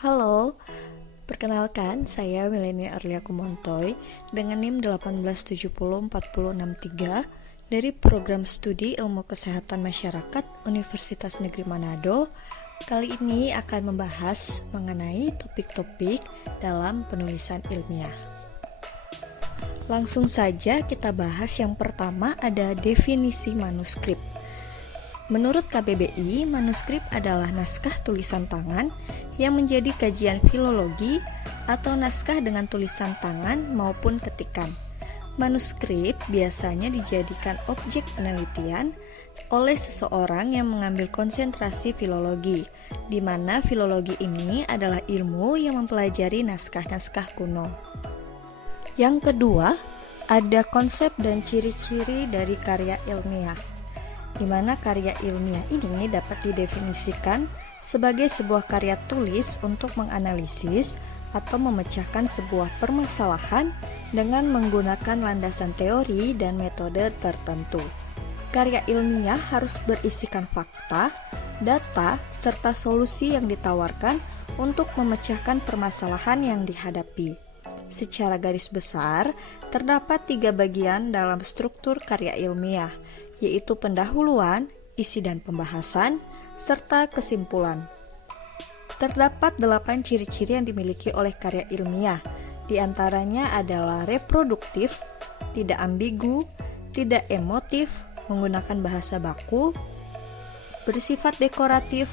Halo, perkenalkan saya Melenia Arlia Kumontoy dengan NIM 187040663 dari Program Studi Ilmu Kesehatan Masyarakat Universitas Negeri Manado. Kali ini akan membahas mengenai topik-topik dalam penulisan ilmiah. Langsung saja kita bahas yang pertama ada definisi manuskrip. Menurut KBBI, manuskrip adalah naskah tulisan tangan yang menjadi kajian filologi atau naskah dengan tulisan tangan maupun ketikan. Manuskrip biasanya dijadikan objek penelitian oleh seseorang yang mengambil konsentrasi filologi, di mana filologi ini adalah ilmu yang mempelajari naskah-naskah kuno. Yang kedua, ada konsep dan ciri-ciri dari karya ilmiah, di mana karya ilmiah ini dapat didefinisikan sebagai sebuah karya tulis untuk menganalisis atau memecahkan sebuah permasalahan dengan menggunakan landasan teori dan metode tertentu. Karya ilmiah harus berisikan fakta, data, serta solusi yang ditawarkan untuk memecahkan permasalahan yang dihadapi. Secara garis besar, terdapat 3 bagian dalam struktur karya ilmiah, yaitu pendahuluan, isi dan pembahasan, serta kesimpulan. Terdapat 8 ciri-ciri yang dimiliki oleh karya ilmiah. Di antaranya adalah reproduktif, tidak ambigu, tidak emotif, menggunakan bahasa baku, bersifat dekoratif,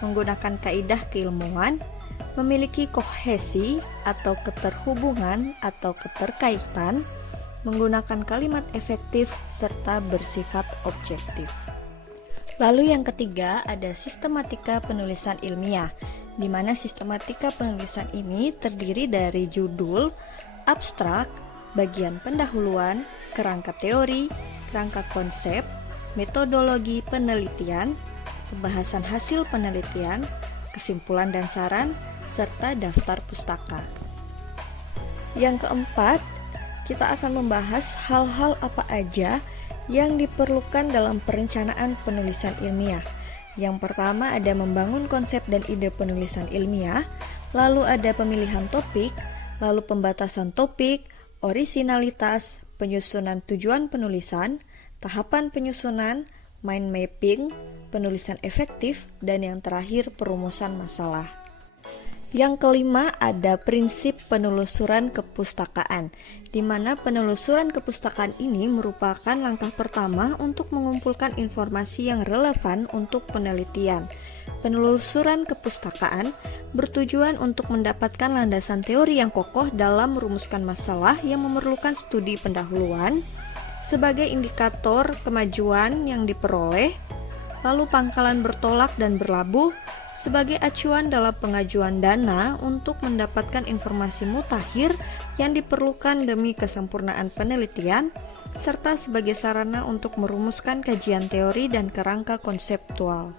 menggunakan kaidah keilmuan, memiliki kohesi atau keterhubungan atau keterkaitan, menggunakan kalimat efektif, serta bersifat objektif. Lalu yang ketiga ada sistematika penulisan ilmiah, di mana sistematika penulisan ini terdiri dari judul, abstrak, bagian pendahuluan, kerangka teori, kerangka konsep, metodologi penelitian, pembahasan hasil penelitian, kesimpulan dan saran, serta daftar pustaka. Yang keempat, kita akan membahas hal-hal apa aja yang diperlukan dalam perencanaan penulisan ilmiah. Yang pertama ada membangun konsep dan ide penulisan ilmiah, lalu ada pemilihan topik, lalu pembatasan topik, orisinalitas, penyusunan tujuan penulisan, tahapan penyusunan, mind mapping, penulisan efektif, dan yang terakhir perumusan masalah. Yang kelima ada prinsip penelusuran kepustakaan, di mana penelusuran kepustakaan ini merupakan langkah pertama untuk mengumpulkan informasi yang relevan untuk penelitian. Penelusuran kepustakaan bertujuan untuk mendapatkan landasan teori yang kokoh dalam merumuskan masalah yang memerlukan studi pendahuluan, sebagai indikator kemajuan yang diperoleh, lalu pangkalan bertolak dan berlabuh sebagai acuan dalam pengajuan dana untuk mendapatkan informasi mutakhir yang diperlukan demi kesempurnaan penelitian, serta sebagai sarana untuk merumuskan kajian teori dan kerangka konseptual.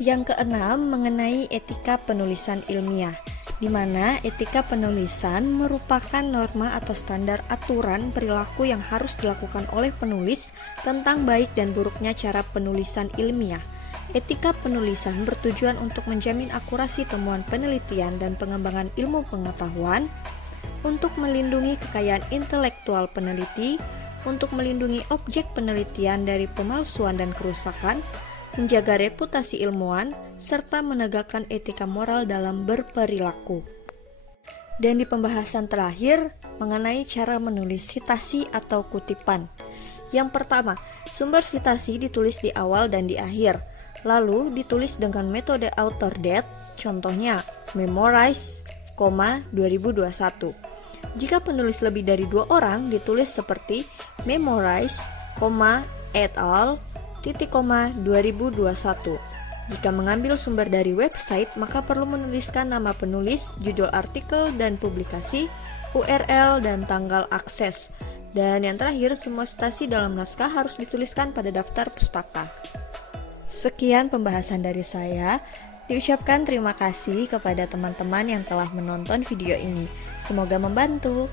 Yang keenam mengenai etika penulisan ilmiah, di mana etika penulisan merupakan norma atau standar aturan perilaku yang harus dilakukan oleh penulis tentang baik dan buruknya cara penulisan ilmiah. Etika penulisan bertujuan untuk menjamin akurasi temuan penelitian dan pengembangan ilmu pengetahuan, untuk melindungi kekayaan intelektual peneliti, untuk melindungi objek penelitian dari pemalsuan dan kerusakan, menjaga reputasi ilmuwan, serta menegakkan etika moral dalam berperilaku. Dan di pembahasan terakhir, mengenai cara menulis sitasi atau kutipan. Yang pertama, sumber sitasi ditulis di awal dan di akhir, lalu ditulis dengan metode author date, contohnya memorize, 2021. Jika penulis lebih dari 2 orang, ditulis seperti memorize, et al, 2021. Jika mengambil sumber dari website, maka perlu menuliskan nama penulis, judul artikel dan publikasi, URL dan tanggal akses. Dan yang terakhir, semua citasi dalam naskah harus dituliskan pada daftar pustaka. Sekian pembahasan dari saya. Diucapkan terima kasih kepada teman-teman yang telah menonton video ini. Semoga membantu.